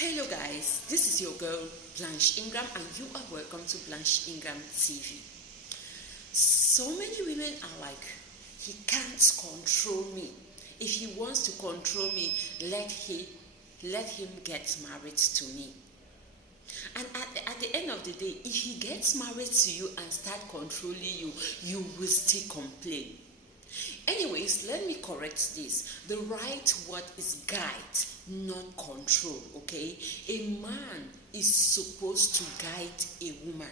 Hello guys, this is your girl Blanche Ingram and you are welcome to Blanche Ingram TV. So many women are like, he can't control me. If he wants to control me, let him get married to me. And at the end of the day, if he gets married to you and start controlling you, you will still complain. Anyways, let me correct this. The right word is guide, not control, okay? A man is supposed to guide a woman.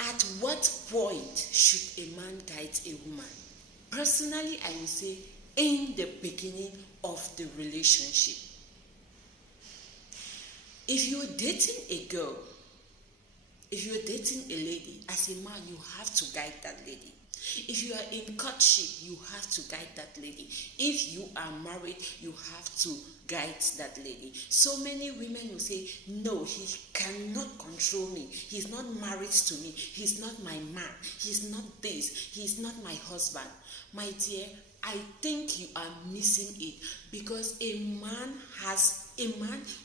At what point should a man guide a woman? Personally, I would say in the beginning of the relationship. If you're dating a girl, if you're dating a lady, as a man, you have to guide that lady. If you are in courtship, you have to guide that lady. If you are married, you have to guide that lady. So many women will say, no, he cannot control me. He's not married to me. He's not my man. He's not this. He's not my husband. My dear, I think you are missing it, because a man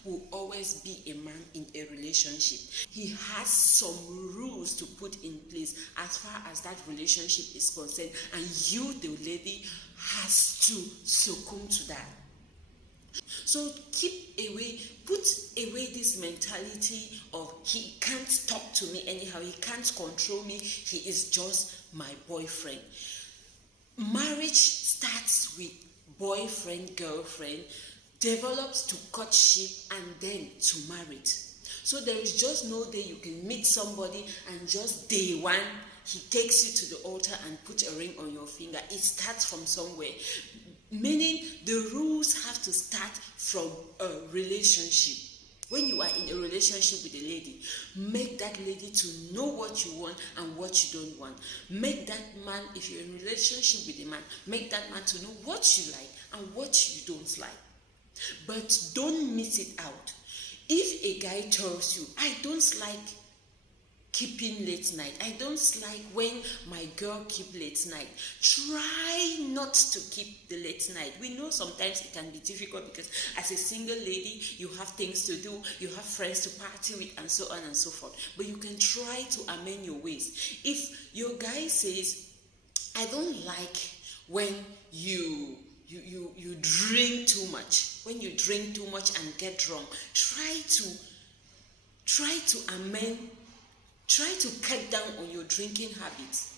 will always be a man in a relationship. He has some rules to put in place as far as that relationship is concerned, and you, the lady, has to succumb to that. So put away this mentality of he can't talk to me anyhow, he can't control me, he is just my boyfriend. Marriage starts with boyfriend, girlfriend, develops to courtship, and then to marriage. So there is just no day you can meet somebody and just day one he takes you to the altar and put a ring on your finger. It starts from somewhere. Meaning the rules have to start from a relationship. When you are in a relationship with a lady, make that lady to know what you want and what you don't want. Make that man, if you're in a relationship with a man, make that man to know what you like and what you don't like. But don't miss it out. If a guy tells you, I don't like keeping late night, I don't like when my girl keep late night, try not to keep the late night. We know sometimes it can be difficult because as a single lady, you have things to do, you have friends to party with, and so on and so forth. But you can try to amend your ways. If your guy says, I don't like when you drink too much. When you drink too much and get drunk, try to amend. Try to cut down on your drinking habits.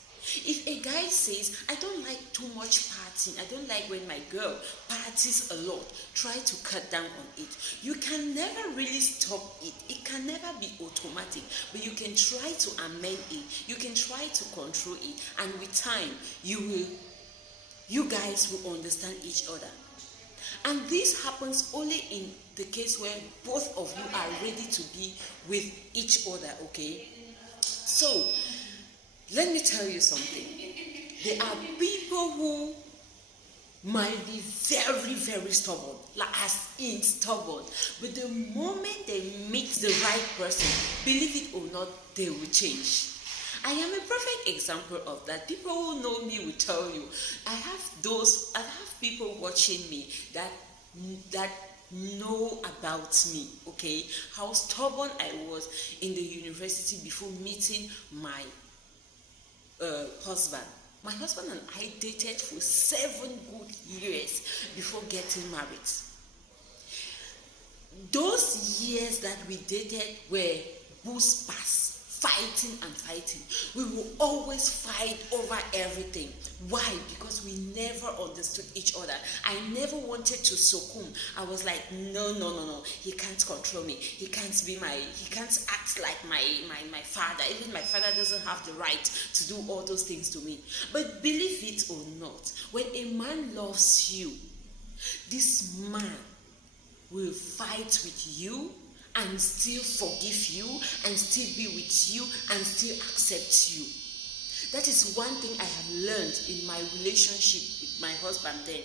If a guy says, I don't like too much partying, I don't like when my girl parties a lot, try to cut down on it. You can never really stop it. It can never be automatic, but you can try to amend it. You can try to control it, and with time, you guys will understand each other. And this happens only in the case where both of you are ready to be with each other, okay? So, let me tell you something. There are people who might be very, very stubborn, like as in stubborn. But the moment they meet the right person, believe it or not, they will change. I am a perfect example of that. People who know me will tell you. I have people watching me that know about me, okay? How stubborn I was in the university before meeting my husband. My husband and I dated for 7 good years before getting married. Those years that we dated were boost pass. Fighting and fighting. We will always fight over everything. Why? Because we never understood each other. I never wanted to succumb. I was like, no. He can't control me. He can't act like my father. Even my father doesn't have the right to do all those things to me. But believe it or not, when a man loves you, this man will fight with you and still forgive you, and still be with you, and still accept you. That is one thing I have learned in my relationship with my husband then.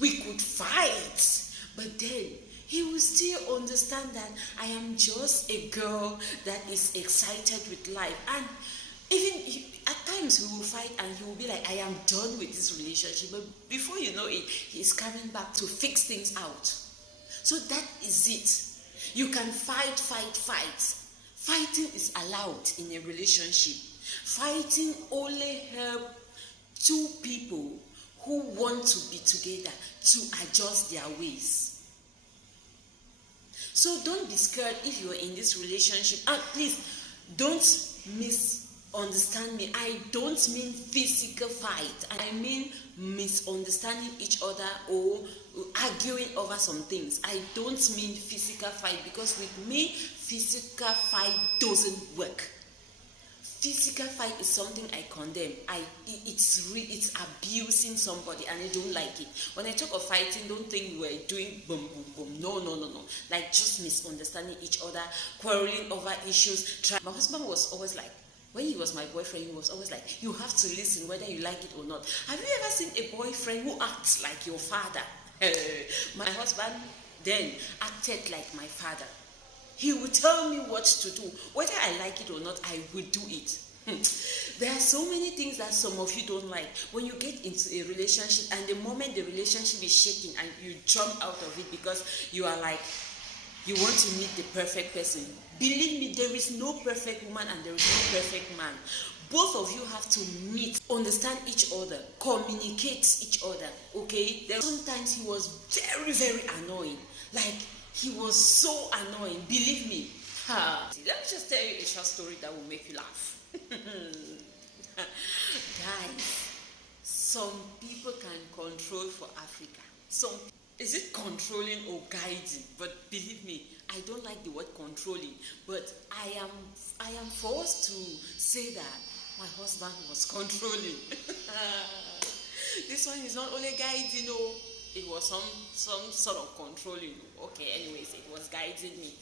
We could fight, but then he will still understand that I am just a girl that is excited with life. And even at times we will fight and he will be like, I am done with this relationship. But before you know it, he is coming back to fix things out. So that is it. You can fight. Fighting is allowed in a relationship. Fighting only help two people who want to be together to adjust their ways. So don't be scared if you're in this relationship. And please, don't misunderstand me. I don't mean physical fight. I mean misunderstanding each other or arguing over some things. I don't mean physical fight, because with me, physical fight doesn't work. Physical fight is something I condemn. It's abusing somebody, and I don't like it. When I talk of fighting, don't think we're doing boom boom boom. No. Like just misunderstanding each other, quarreling over issues. My husband was always like, when he was my boyfriend, he was always like, you have to listen whether you like it or not. Have you ever seen a boyfriend who acts like your father? My husband then acted like my father. He would tell me what to do. Whether I like it or not, I would do it. There are so many things that some of you don't like. When you get into a relationship and the moment the relationship is shaking and you jump out of it because you are like, you want to meet the perfect person. Believe me, there is no perfect woman and there is no perfect man. Both of you have to meet, understand each other, communicate each other, okay? Sometimes he was very, very annoying. Like, he was so annoying, believe me. Let me just tell you a short story that will make you laugh. Guys, some people can control for Africa. Is it controlling or guiding? But believe me, I don't like the word controlling. But I am forced to say that my husband was controlling. This one is not only guiding, it was some sort of controlling. Okay, anyways, it was guiding me.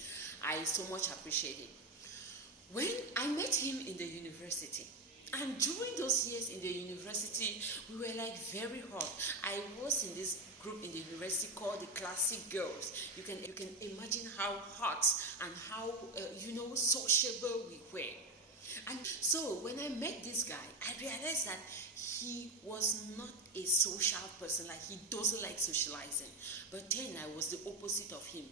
I so much appreciate it. When I met him in the university, and during those years in the university, we were like very hot. I was in this group in the university called the Classic Girls. You can imagine how hot and how sociable we were. And so when I met this guy, I realized that he was not a social person. Like, he doesn't like socializing. But then I was the opposite of him.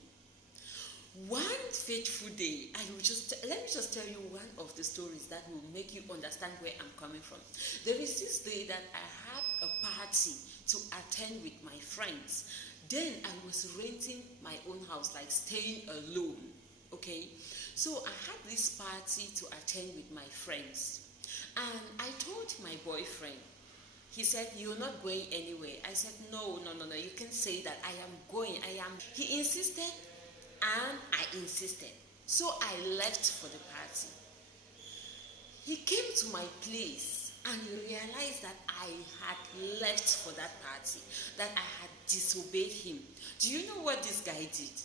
One fateful day, let me just tell you one of the stories that will make you understand where I'm coming from. There is this day that I had a party to attend with my friends. Then I was renting my own house, like staying alone, okay? So I had this party to attend with my friends. And I told my boyfriend, he said, "You're not going anywhere." I said, no, you can say that. I am going, He insisted, and I insisted. So I left for the party. He came to my place and he realized that I had left for that party, that I had disobeyed him. Do you know what this guy did?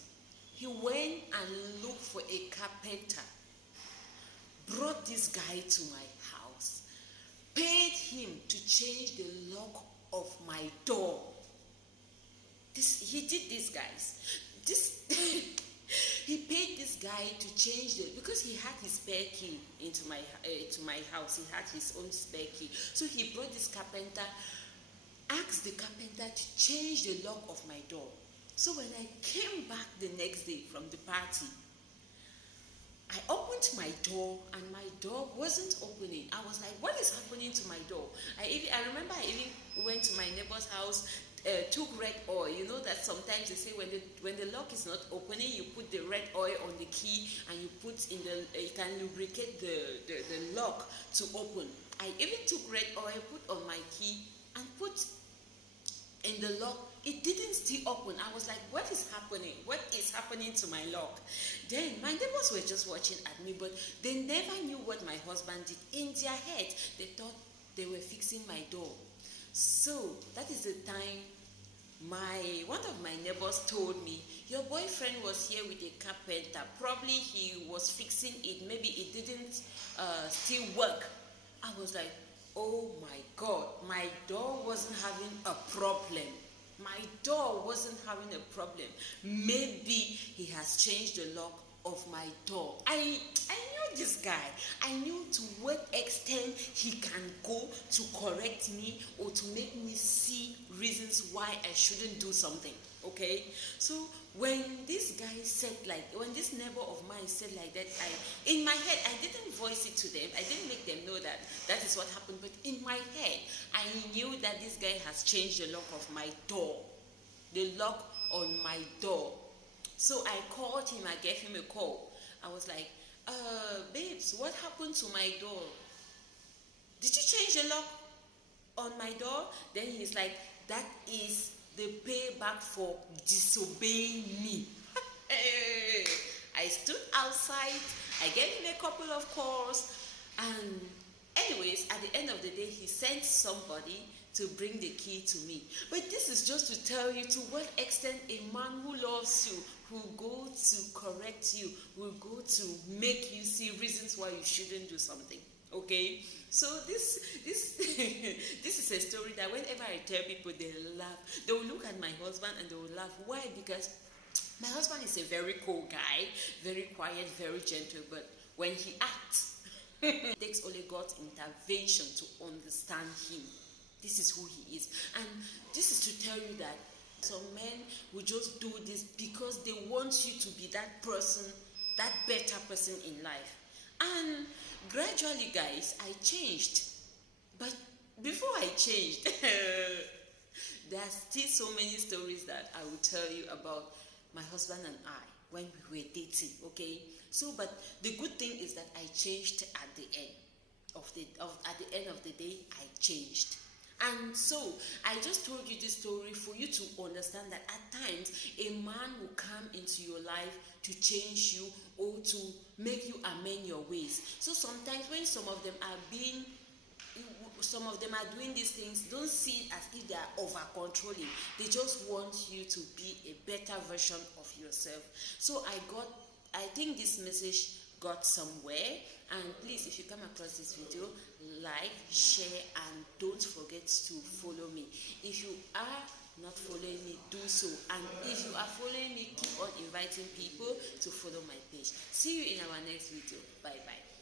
He went and looked for a carpenter, brought this guy to my house, paid him to change the lock of my door. He did this, guys. He paid this guy to change because he had his spare key to my house. He had his own spare key. So he brought this carpenter, asked the carpenter to change the lock of my door. So when I came back the next day from the party, I opened my door and my door wasn't opening. I was like, what is happening to my door? I remember I even went to my neighbor's house, took red oil. You know that sometimes they say when the lock is not opening, you put the red oil on the key and you can lubricate the lock to open. I even took red oil, put on my key and put in the lock. It didn't still open. I was like, what is happening? What is happening to my lock? Then my neighbors were just watching at me, but they never knew what my husband did. In their head, they thought they were fixing my door. So that is the time one of my neighbors told me, your boyfriend was here with a carpenter. Probably he was fixing it. Maybe it didn't still work. I was like, oh my God, my door wasn't having a problem. My door wasn't having a problem. Maybe he has changed the lock of my door. I knew this guy. I knew to what extent he can go to correct me or to make me see reasons why I shouldn't do something. Okay? So When this guy said like, when this neighbor of mine said like that, in my head, I didn't voice it to them. I didn't make them know that that is what happened. But in my head, I knew that this guy has changed the lock of my door. The lock on my door. So I called him, I gave him a call. I was like, babes, what happened to my door? Did you change the lock on my door? Then he's like, that is the payback for disobeying me. I stood outside, I gave him a couple of calls, and anyways, at the end of the day, he sent somebody to bring the key to me. But this is just to tell you to what extent a man who loves you will go to correct you, will go to make you see reasons why you shouldn't do something. Okay, so this this is a story that whenever I tell people, they laugh. They will look at my husband and they will laugh. Why? Because my husband is a very cool guy, very quiet, very gentle. But when he acts, it takes only God's intervention to understand him. This is who he is, and this is to tell you that some men will just do this because they want you to be that person, that better person in life. And gradually, guys, I changed. But before I changed, there are still so many stories that I will tell you about my husband and I when we were dating, okay? So, but the good thing is that I changed at the end of the day, I changed. And so I just told you this story for you to understand that at times a man will come into your life to change you or to make you amend your ways. So sometimes when some of them are doing these things, don't see it as if they are over controlling. They just want you to be a better version of yourself. So I think this message got somewhere. And please, if you come across this video, like, share, and don't forget to follow me. If you are not following me, do so. And if you are following me, keep on inviting people to follow my page. See you in our next video. Bye bye.